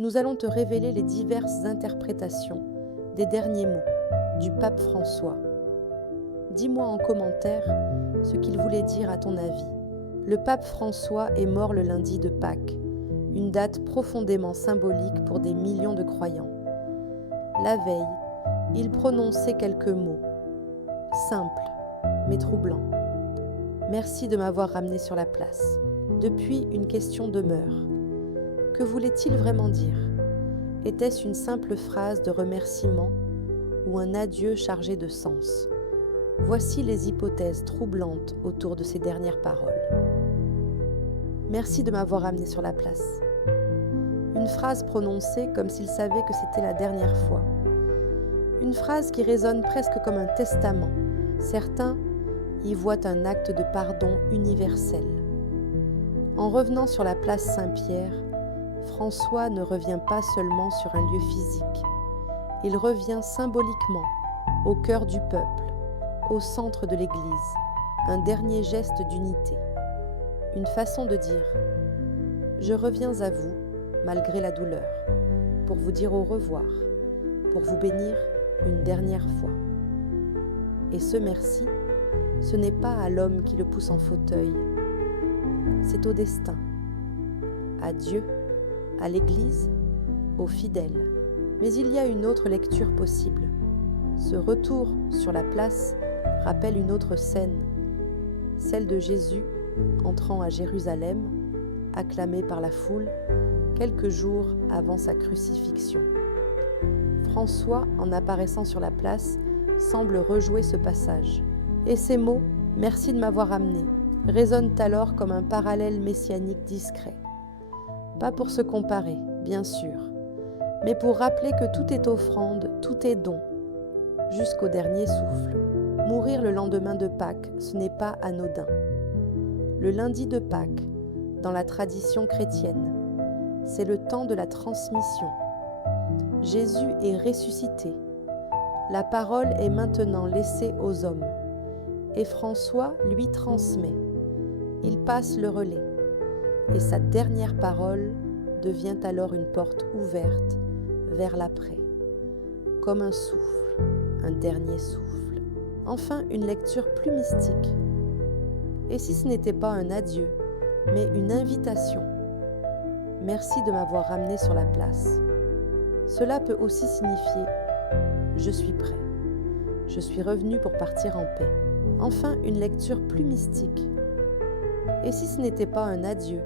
nous allons te révéler les diverses interprétations des derniers mots du pape François. Dis-moi en commentaire ce qu'il voulait dire à ton avis. Le pape François est mort le lundi de Pâques, une date profondément symbolique pour des millions de croyants. La veille, il prononçait quelques mots, simples mais troublants. Merci de m'avoir ramené sur la place. Depuis, une question demeure. Que voulait-il vraiment dire? Était-ce une simple phrase de remerciement ou un adieu chargé de sens? Voici les hypothèses troublantes autour de ces dernières paroles. Merci de m'avoir ramené sur la place. Une phrase prononcée comme s'il savait que c'était la dernière fois. Une phrase qui résonne presque comme un testament. Certains y voient un acte de pardon universel. En revenant sur la place Saint-Pierre, François ne revient pas seulement sur un lieu physique. Il revient symboliquement au cœur du peuple, au centre de l'Église, un dernier geste d'unité. Une façon de dire « Je reviens à vous, malgré la douleur, pour vous dire au revoir, pour vous bénir une dernière fois. » Et ce merci, ce n'est pas à l'homme qui le pousse en fauteuil, c'est au destin, à Dieu, à l'Église, aux fidèles. Mais il y a une autre lecture possible. Ce retour sur la place rappelle une autre scène, celle de Jésus entrant à Jérusalem, acclamé par la foule, quelques jours avant sa crucifixion. François, en apparaissant sur la place, semble rejouer ce passage. Et ces mots « Merci de m'avoir ramené » résonnent alors comme un parallèle messianique discret. Pas pour se comparer, bien sûr, mais pour rappeler que tout est offrande, tout est don, jusqu'au dernier souffle. Mourir le lendemain de Pâques, ce n'est pas anodin. Le lundi de Pâques, dans la tradition chrétienne, c'est le temps de la transmission. Jésus est ressuscité. La parole est maintenant laissée aux hommes. Et François lui transmet. Il passe le relais. Et sa dernière parole devient alors une porte ouverte vers l'après, comme un souffle, un dernier souffle. Enfin, une lecture plus mystique. Et si ce n'était pas un adieu, mais une invitation? Merci de m'avoir ramené sur la place. Cela peut aussi signifier « Je suis prêt. Je suis revenu pour partir en paix. » Enfin, une lecture plus mystique. Et si ce n'était pas un adieu,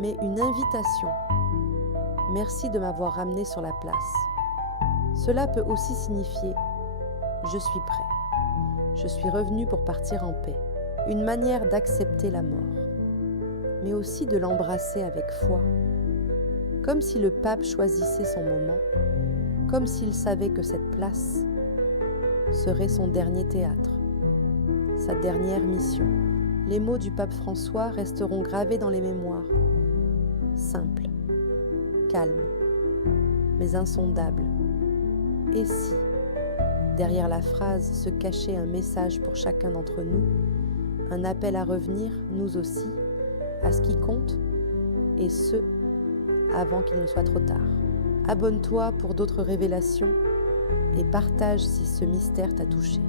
mais une invitation? Merci de m'avoir ramené sur la place. Cela peut aussi signifier « Je suis prêt. Je suis revenu pour partir en paix. » Une manière d'accepter la mort, mais aussi de l'embrasser avec foi, comme si le pape choisissait son moment, comme s'il savait que cette place serait son dernier théâtre, sa dernière mission. Les mots du pape François resteront gravés dans les mémoires, simples, calmes, mais insondables. Et si, derrière la phrase, se cachait un message pour chacun d'entre nous, un appel à revenir, nous aussi, à ce qui compte, et ce, avant qu'il ne soit trop tard. Abonne-toi pour d'autres révélations et partage si ce mystère t'a touché.